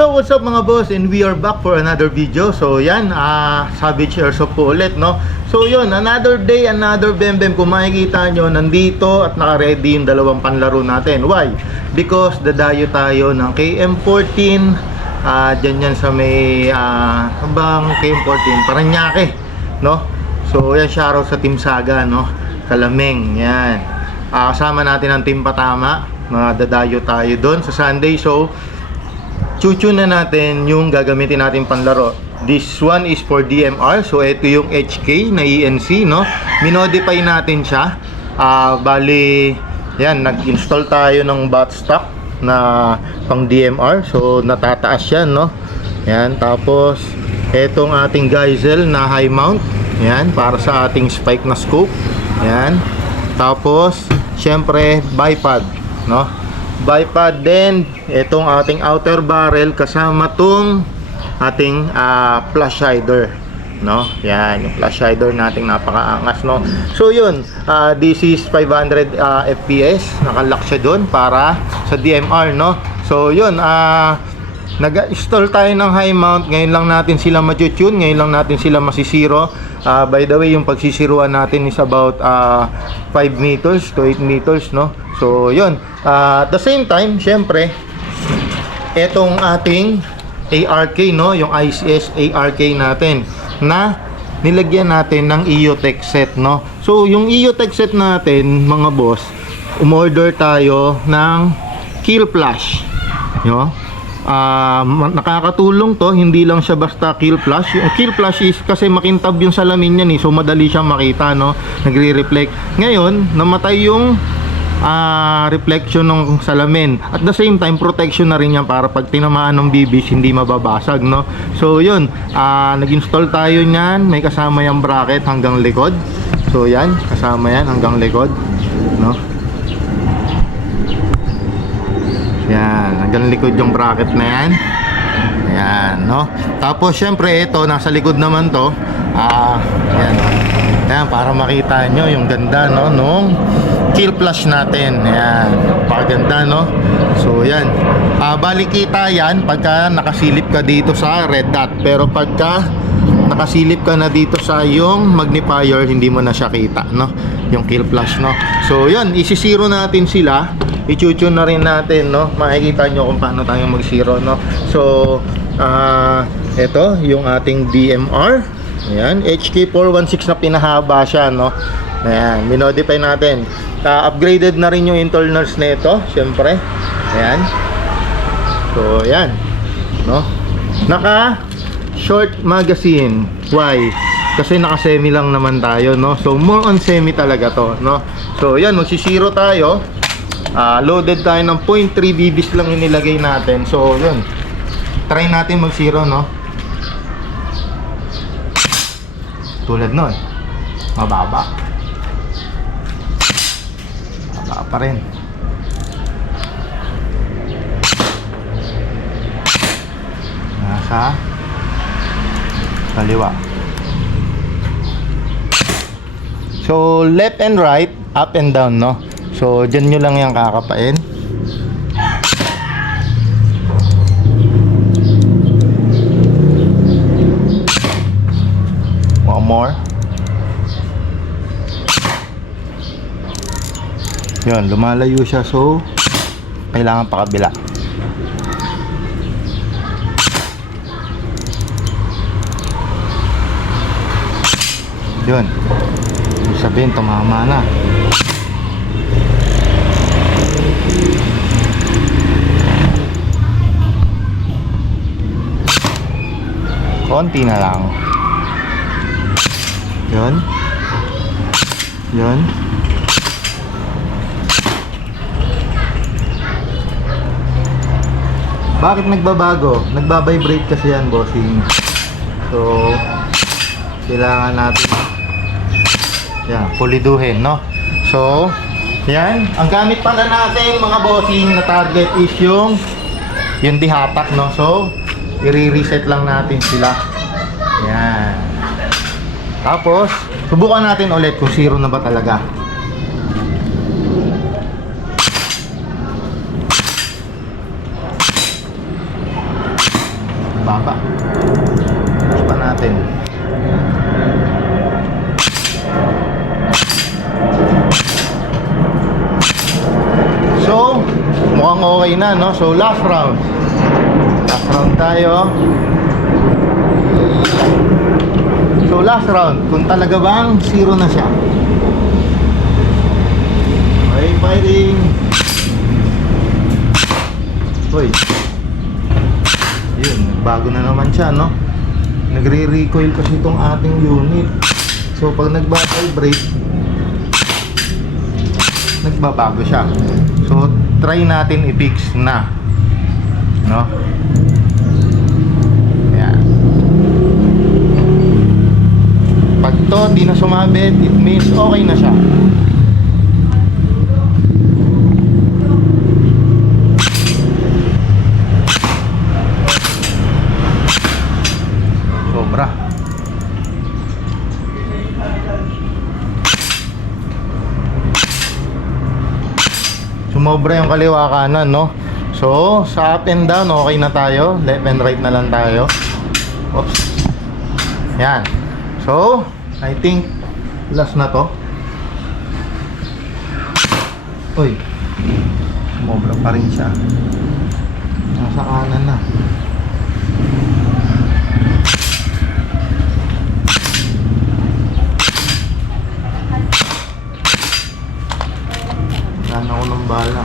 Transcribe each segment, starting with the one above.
So what's up mga boss, and we are back for another video. So yan, Savage Airsoft po ulit, no. So yun, another day, another bembem. Kung makikita nyo, nandito at naka-ready yung dalawang panlaro natin. Why? Because dadayo tayo ng KM14. Dyan yan sa may bang KM14 Paranaque, no. So yan, shoutout sa Team Saga, no, Kalameng. Yan, kasama natin ang Team Patama. Dadayo tayo doon sa Sunday. So chuchu na natin yung gagamitin natin panlaro. This one is for DMR. So ito yung HK na ENC, no. Minodify natin siya. Bali yan, nag-install tayo ng bot stock na pang DMR. So natataas yan, no. Yan, tapos etong ating Geisel na high mount. Yan, para sa ating spike na scope. Yan. Tapos syempre bipod, no. Bipod din, itong ating outer barrel kasama tong ating flash hider, no. Yan, yung flash hider nating napakaangas, no. So yun, this is 500 FPS, nakalock siya doon para sa DMR, no. So yun, nag-install tayo ng high mount. Ngayon lang natin sila ma-tune, ngayon lang natin sila masisiro. By the way, yung pagsisiruan natin is about 5 meters to 8 meters, no. So yun, at the same time, syempre etong ating ARK, no, yung ICS ARK natin na nilagyan natin ng EOTech set, no. So yung EOTech set natin, mga boss, umorder tayo ng kill flash, no. Nakakatulong to, hindi lang siya basta kill flash. Yung kill flash is kasi makintab yung salamin niyan, so madali siyang makita, no, nagre-reflect. Ngayon namatay yung reflection ng salamin. At the same time, protection na rin yan para pag tinamaan ng bibis, hindi mababasag, no. So yun, nag-install tayo niyan. May kasama yung bracket hanggang likod. So yan, kasama yan hanggang likod, no. Yan, hanggang likod yung bracket na yan. Yan, no. Tapos syempre ito, nasa likod naman to. Yan. Yan, para makita nyo yung ganda, no, nung kill flash natin. Yan, pakaganda, no. So yan, bali kita yan pagka nakasilip ka dito sa red dot. Pero pagka nakasilip ka na dito sa yung magnifier, hindi mo na siya kita, no, yung kill flash, no. So yan, isisiro natin sila. I-tune na rin natin, no. Makikita nyo kung paano tayo mag-zero, no. So ito yung ating DMR. Ayan, HK416 na pinahaba siya, no. Ayan, minodify natin. Upgraded na rin yung internals na ito, syempre. Ayan. So ayan, no. Naka short magazine. Why? Kasi naka semi lang naman tayo, no. So more on semi talaga to, no. So ayan, magsisiro tayo. Loaded tayo ng 0.3 BBs lang yung nilagay natin. So yun, try natin mag-zero, no. Tulad nun, mababa pa rin. Nasa kaliwa. So left and right, up and down, no. So dyan nyo lang yung kakapain. One more. Yun, lumalayo siya, so kailangan pa kabila. Yun, sabihin tumama na. Konti na lang. Yun. Yun. Bakit nagbabago? Nagbabibrate kasi yan, bossing. So kailangan natin yan, puliduhin, no. So yan, ang gamit pala natin mga bossing na target is yung dihatak, no. So i-reset lang natin sila. Yan. Tapos subukan natin ulit kung zero na ba talaga. mukhang okay na, no? So last round. Last round tayo. So last round, kung talaga bang zero na siya. Okay, fighting. Uy. Yun, bago na naman siya, no? Nagre-recoil kasi itong ating unit. So pag nagba-vibrate, nagbabago siya. So try natin i-fix na, no? Ayan. Pag to di na sumabit, it means okay na siya. Sobra. Sumobra yung kaliwa kanan, no? So, sa up and down, okay na tayo. Left and right na lang tayo. Oops. Yan. So, I think last na to. Uy. Sumobra pa rin siya. Nasa kanan na. Sana ako ng bala.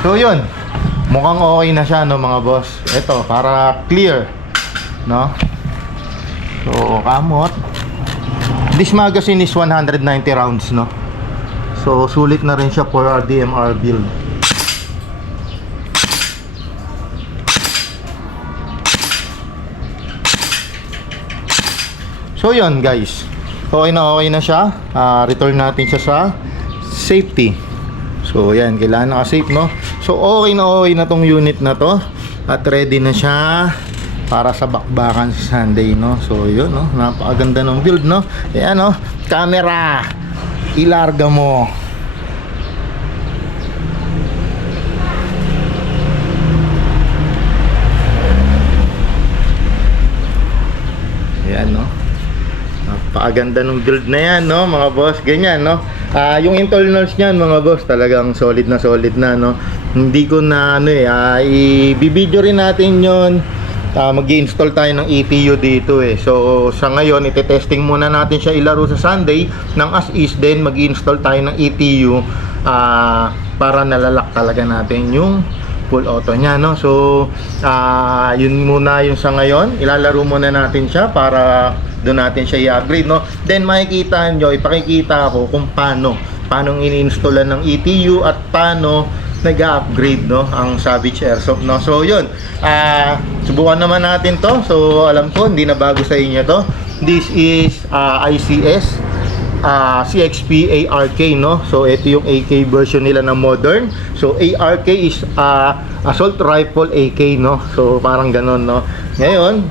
So yun, mukhang okay na siya, no, mga boss. Ito, para clear, no? So, kamot. This magazine is 190 rounds, no? So, sulit na rin siya for our DMR build. So yun, guys, okay na siya. Return natin siya sa safety. So yan, kailangan naka-safe, no? So okay na tong unit na to. At ready na siya para sa bakbakan sa Sunday, no? So yun, no? Napakaganda ng build, no? Ayan, no? Camera, ilarga mo. Ayan, no? Napakaganda ng build na yan, no, mga boss. Ganyan, no? Yung internals niyan, mga boss, talagang solid na, no? Hindi ko na, i-video rin natin yon. Mag-i-install tayo ng ETU dito, eh. So, sa ngayon, iti-testing muna natin siya ilaro sa Sunday ng as is. Then, mag-i-install tayo ng ETU para nalalak talaga natin yung full auto niya, no? So, yun muna yung sa ngayon. Ilalaro muna natin siya para doon natin siya i-upgrade, no? Then makikita nyo, ipakikita ko kung paano ini-installan ng ETU at paano nag-upgrade, no, ang Savage Airsoft, no? So yun, subukan naman natin to. So alam ko hindi na bago sa inyo to. This is ICS CXP ARK, no? So ito yung AK version nila na modern. So ARK is assault rifle AK, no? So parang ganon, no? Ngayon,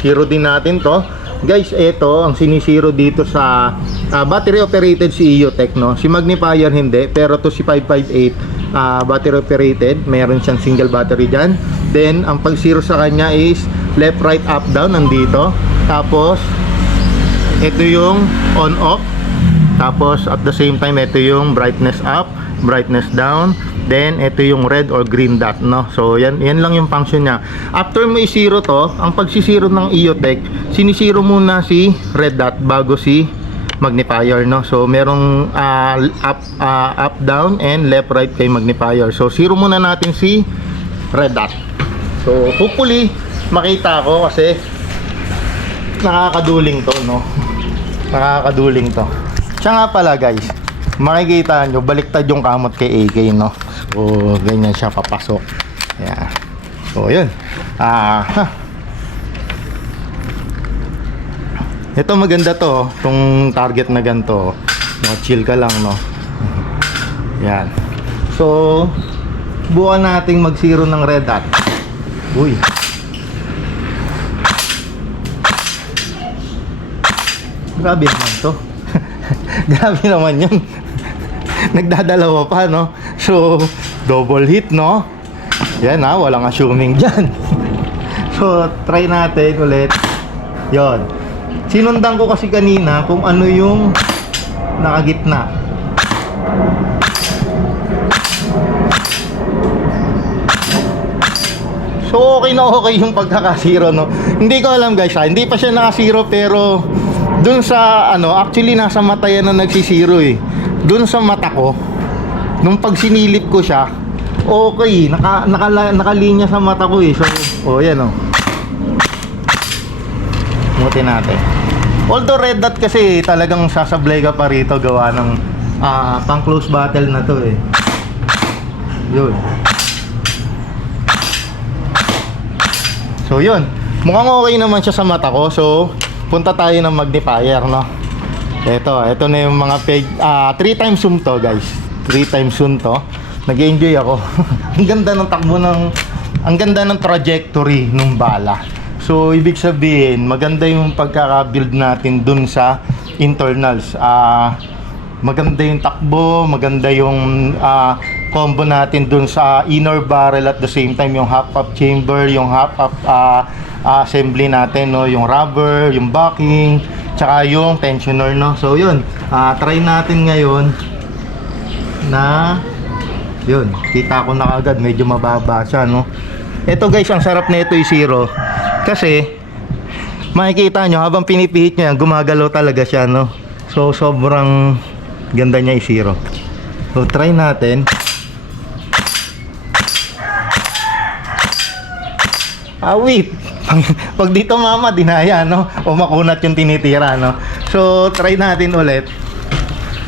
hero din natin to. Guys, ito ang sinisiro dito sa battery operated si EOTech, no? Si Magnifier hindi, pero to si 558 battery operated, meron siyang single battery dyan. Then ang pagsiro sa kanya is left, right, up, down, nandito. Tapos ito yung on off. Tapos at the same time ito yung brightness up, brightness down. Then ito yung red or green dot, no? So yan lang yung function niya. After mo i-zero to, ang pagsisiro ng EOTech, sinisiro muna si red dot bago si magnifier, no? So merong up, down and left, right kay magnifier. So zero muna natin si red dot. So hopefully makita ko kasi nakakaduling to, no? Nakakaduling to. Siya nga pala, guys, makikita nyo, baliktad yung kamot kay AK, no? So, ganyan siya papasok. Yeah. So, yun. Ito maganda to, itong target na ganito. No, chill ka lang, no? Yan. So, buwan nating mag-zero ng red dot. Uy. Grabe naman to. Grabe naman yun. Nagdadalawa pa, no? So, double hit, no? Yan, walang assuming dyan. So, try natin ulit. Yon. Sinundan ko kasi kanina kung ano yung nakagitna. So okay na okay yung pagkaka-zero, no. Hindi ko alam guys ha, hindi pa siya naka-zero, pero dun sa ano, actually nasa mata yan na nagsisiro eh. Dun sa mata ko, nung pag sinilip ko siya, okay, nakalinya sa mata ko eh. So, oh yan oh. Mutin natin. Although red dot kasi talagang sasablay ka pa rito gawa ng pang close battle na to eh. Yun. So yun, mukhang okay naman siya sa mata ko. So punta tayo ng magnifier, no. Ito na yung mga page 3 times zoom to guys. 3 times zoom to. Nag-enjoy ako. Ang ganda ng takbo ang ganda ng trajectory ng bala. So ibig sabihin, maganda yung pagkaka-build natin dun sa internals. Maganda yung takbo, maganda yung combo natin dun sa inner barrel, at the same time yung half-up chamber, yung half-up assembly natin, no, yung rubber, yung backing, tsaka yung tensioner, no. So yun, try natin ngayon na yun, kita ko na agad medyo mababa siya, no. Ito guys, ang sarap nito yung zero kasi makikita nyo habang pinipihit nyo yan, gumagalaw talaga siya, no. So sobrang ganda niya yung zero. So try natin. Wait. Pag dito mama, dinaya, no? O makunat yung tinitira, no? So, try natin ulit.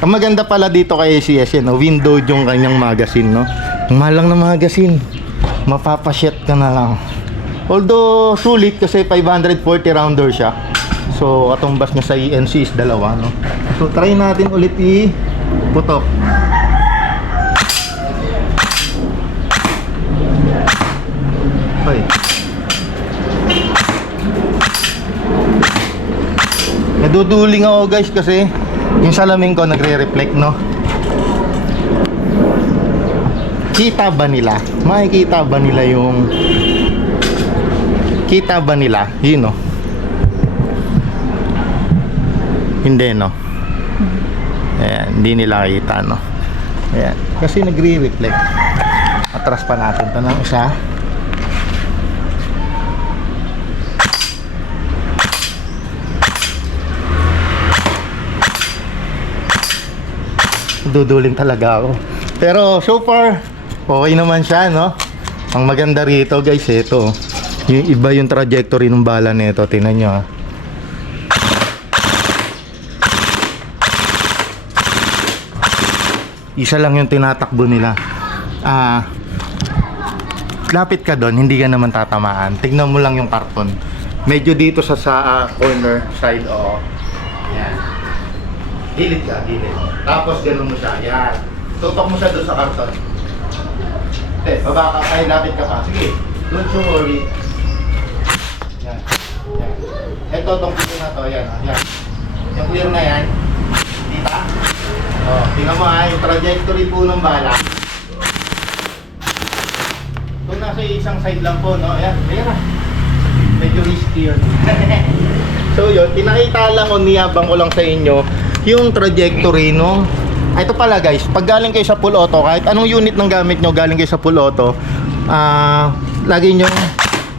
Ang maganda pala dito kay ACS, no? Windowed yung kanyang magazine, no? Ang mahal lang na magazine. Mapapashit ka na lang. Although, sulit kasi 540 rounder siya. So, katumbas niya sa ENC is dalawa, no? So, try natin ulit i-putok. Okay. Naduduling ako guys kasi yung salamin ko nagre-reflect, no. Kita ba nila? Makikita ba nila yung kita ba nila? Yun, no. Hindi, no. Ayan, hindi nila kita, no. Ayan, kasi nagre-reflect. Atras pa natin ito ng isa. Duduling talaga ako. Pero so far okay naman siya, no. Ang maganda rito guys, ito yung iba yung trajectory ng bala nito. Tingnan nyo ha. Isa lang yung tinatakbo nila. Lapit ka doon, hindi ka naman tatamaan. Tignan mo lang yung karton. Medyo dito sa corner side, o yan. Hilit ka, hilit. Tapos gano'n mo siya, yan. Tutok mo siya doon sa karton. Baba ka, ay lapit ka pa. Sige, don't you worry. Yan, yan. Ito, itong pito na to, yan, yan. Yung clear na yan. Dita? O, tingnan mo ha, yung trajectory po ng bala. Kung nasa isang side lang po, no? Ayan, ayan. Medyo risky yun. So yun, pinakita lang o niyabang ko lang sa inyo yung trajectory nung ito pala guys, pag galing kayo sa full auto, kahit anong unit ng gamit nyo, galing kayo sa full auto, lagi nyo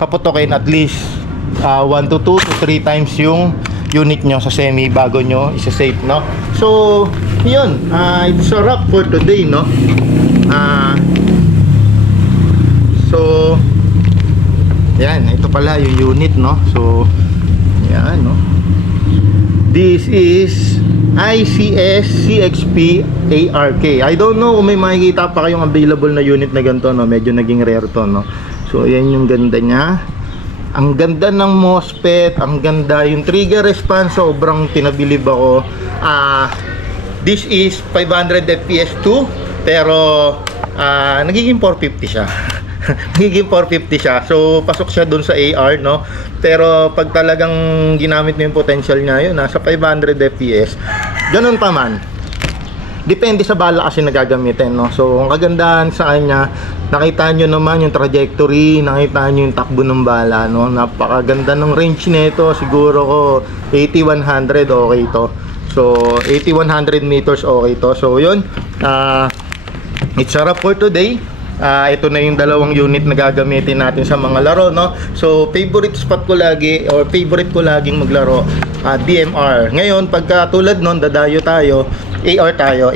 paputokin at least 1 to 2 to 3 times yung unit nyo sa semi bago nyo isa-save, no? So yun, it's a wrap for today, no? So yan, ito pala yung unit, no? So yan, no? This is ICS CXP ARK. I don't know kung may makikita pa kayong available na unit na ganito, no? Medyo naging rare to, no? So ayan yung ganda niya. Ang ganda ng MOSFET, ang ganda yung trigger response, sobrang pinabilib ako. This is 500 fps 2, pero nagiging 450 siya. Nagiging 450 siya. So pasok siya dun sa AR, no? Pero pag talagang ginamit mo yung potential niya, yun, nasa 500 fps. Ganun pa man, depende sa bala kasi nagagamitin, no? So ang kagandahan sa kanya, nakita nyo naman yung trajectory, nakita nyo yung takbo ng bala, no? Napakaganda ng range nito. Siguro ko 80-100 okay to. So 80-100 meters okay to. So yun, It's a wrap for today. Ito na yung dalawang unit na gagamitin natin sa mga laro, no? So, favorite spot ko lagi or favorite ko laging maglaro, DMR. Ngayon, pagka tulad nun, dadayo tayo, AR tayo.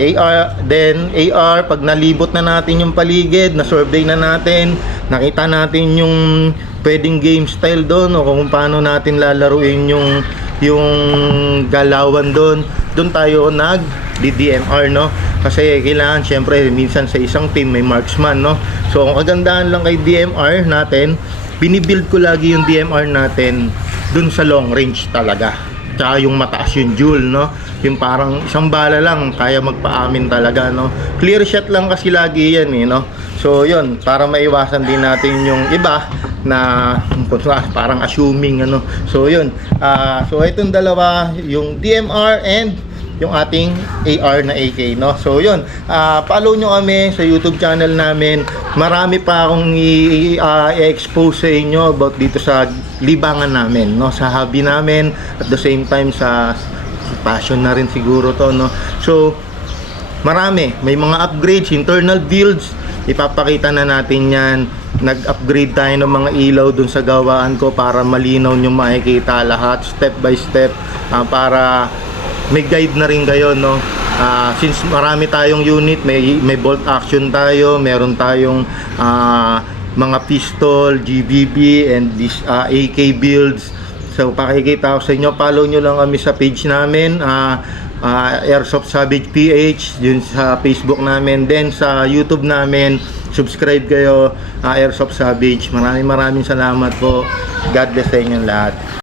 Then AR, pag nalibot na natin yung paligid, na-survey na natin, nakita natin yung pwedeng game style doon o kung paano natin lalaruin yung galawan doon tayo nag-DMR, no? Kasi kailangan syempre minsan sa isang team may marksman, no? So ang kagandahan lang kay DMR natin, binibuild ko lagi yung DMR natin dun sa long range talaga. Tsaka yung mataas yung duel, no? Yung parang isang bala lang kaya magpaamin talaga, no? Clear shot lang kasi lagi yan, no? So yun, para maiwasan din natin yung iba na parang assuming, ano. So yun, so itong dalawa, yung DMR and yung ating AR na AK, no? So yun, follow nyo kami sa YouTube channel namin. Marami pa akong i-expose sa inyo about dito sa libangan namin, no? Sa hobby namin, at the same time sa passion na rin siguro to, no? So marami, may mga upgrades, internal builds, ipapakita na natin yan. Nag-upgrade tayo ng mga ilaw dun sa gawaan ko para malinaw nyo makikita lahat step by step, para may guide na rin kayo, no? Since marami tayong unit, may bolt action tayo, meron tayong mga pistol, GBB, and this AK builds. So pakikita ko sa inyo, follow nyo lang kami sa page namin, Airsoft Savage PH, yun sa Facebook namin, then sa YouTube namin, subscribe kayo, Airsoft Savage. Maraming salamat po. God bless sa inyong lahat.